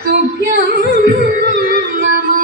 तुभ्यं नमः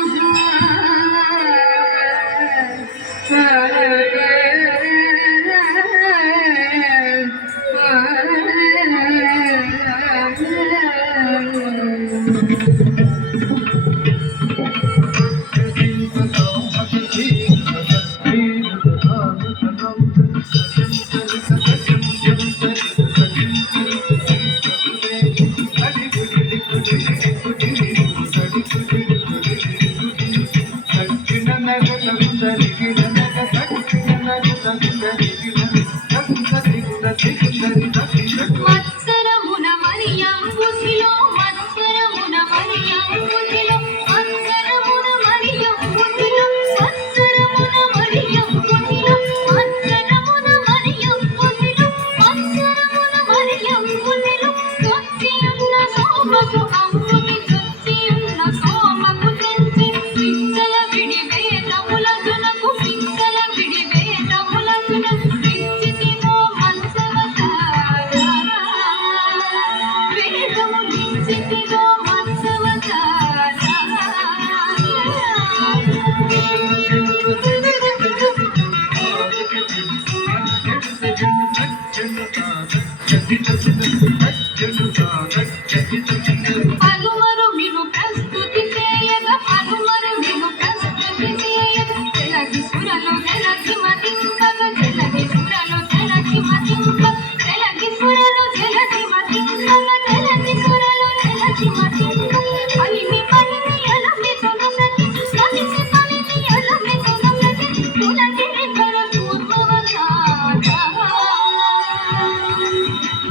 పలుమరు విను ప్రస్తుతి చేయగ పలుమరు విను ప్రస్తుతి చేయగ తెలగి సురలో తెలగి మతింపగ తెలగి సురలో తెలగి మతింపగ తెలగి సురలో తెలగి మతింపగ తెలగి సురలో తెలగి మతింపగ పలిమి పలిమి అలమి తొలసకి కలిసి పలిమి అలమి తొలసకి తులకి నికర పూర్వవతాత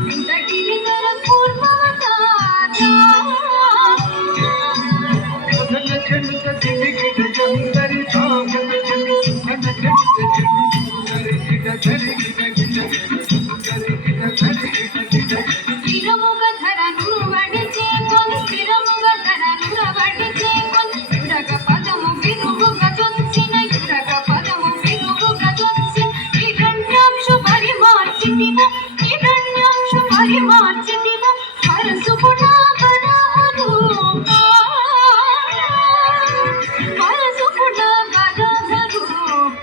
తులకి నికర పూర్వవతాత స్థిరముగ ధరను వడిచే కొని స్థిరముగ ధరను వడిచే కొని యురగ పదము వినుగుగ చొచ్చిన యురగ పదము వినుగుగ చొచ్చిన హిరణ్యాంశు పరిమార్చితిము హిరణ్యాంశు పరిమార్చితిము పరసుపుట వరహరూప పరసుపుట వరహరూప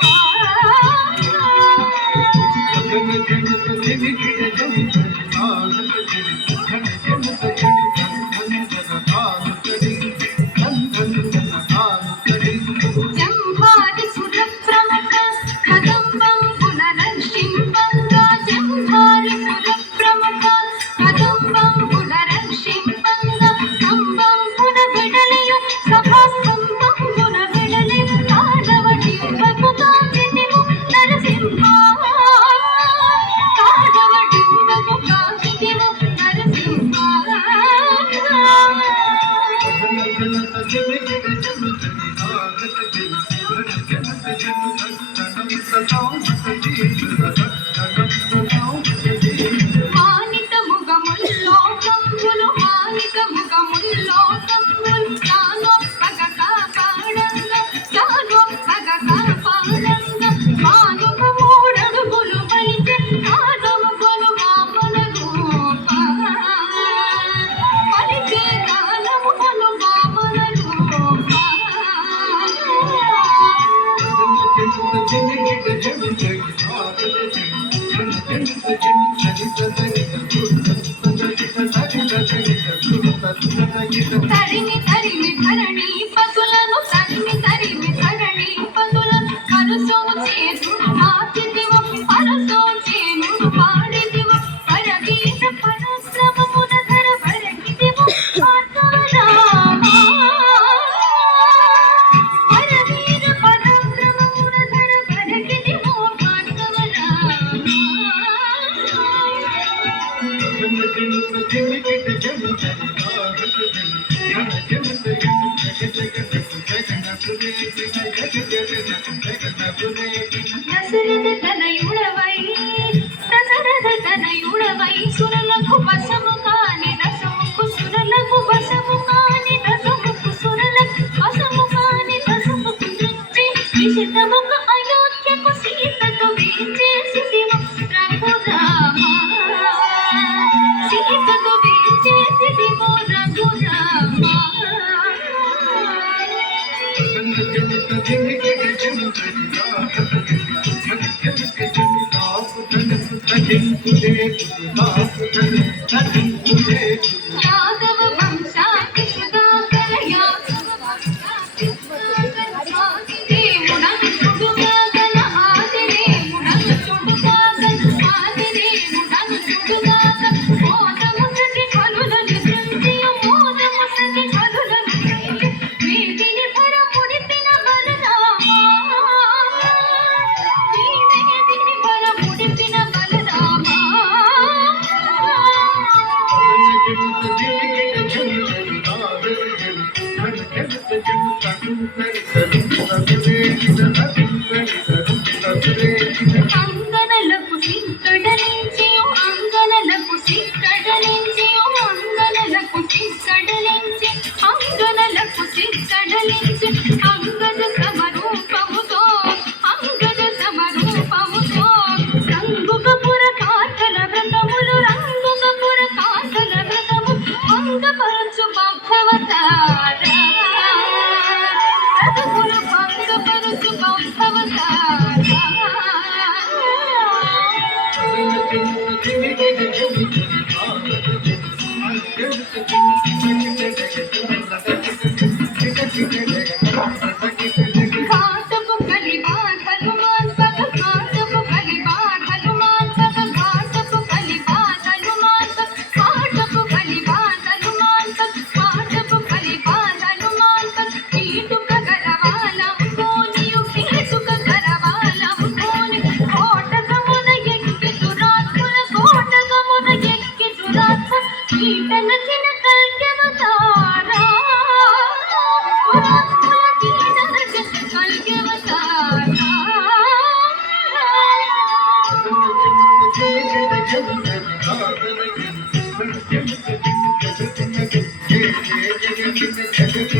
జంభాది సుర ప్రముఖ కదంబం పునరక్షింపంగా జంభాది సుర ప్రముఖ కదంబం పునరక్షింపంగా కంబం పున విడలియు సభాస్తంభం పున విడలి కాడవటి బతుగా జితిము నరసింహ కాడవటి బతుగా జితిము నరసింహ మానిత ముగముల్లో కంబులు మానిత ముగముల్లో కంబులు తానో పగక పాడంగా తానో పగక పాడంగా మానుక మూడడుగులు పలిచే కాదము కొలుగా మన రూప పలిచే కాదము కొలుగా మన రూప తరిమి తరిమి ధరణి పతులను తరిమి తరిమి ధరణి పతులను పరుసో చేతుడు మాతిదివు పరుసో చేనుడు పాడిదివు పరవీర పరాక్రమమున ధర వరగిదివు భార్గవరామ పరవీర పరాక్రమమున ధర వరగిదివు భార్గవరామ దశరథ తనయుడవై సురలకు వశము కాని రసముకు సురలకు వశము కాని రసముకు సురలకు వశము కాని రసముకు దృష్టి విశితముకు అయోధ్యకు సీతకు వేచేసి రఘురామ సీతకు ఓ రఘురామా యాదవ వంశాకి సుధాకర యాదవ వంశాకి సుధాకర ఆదిదేవుడను చుడుగాగన ఆదిదేవుడను చుడుగాగన ఆదిదేవుడను చుడుగాగ మోదముసకి కలులను సృంజియు మోదముసకి కలులను సృంజి వేదిని భరముడిపిన బలరామా ఈ వేదిని భరముడిపిన బలరామా అంగనలకు సిక్కడలించియు అంగనలకు సిక్కడలించియు అంగనలకు సిక్కడలించి అంగనలకు సిక్కడలించి అంగద సమరూపముతో అంగద సమరూపముతో రంగుకపుర కాంతల వ్రతములు రంగుకపుర కాంతల వ్రతము అంగపరచు భగవతార రథములు భంగపరచు భగవతార घाटपु कलिबार हनुमान पग घाटपु कलिबार हनुमान पग घाटपु कलिबार हनुमान पग घाटपु कलिबार हनुमान पग घाटपु कलिबार हनुमान पग कीटुक करवालम कोनियु कीटुक करवालम कोनि कोटकमुन एक्की दुरात्मन कोटकमुन एक्की दुरात्मन कीटन चिन कल्क्यवतारा दुरात्मन कीटन चिन कल्क्यवतारा जय जय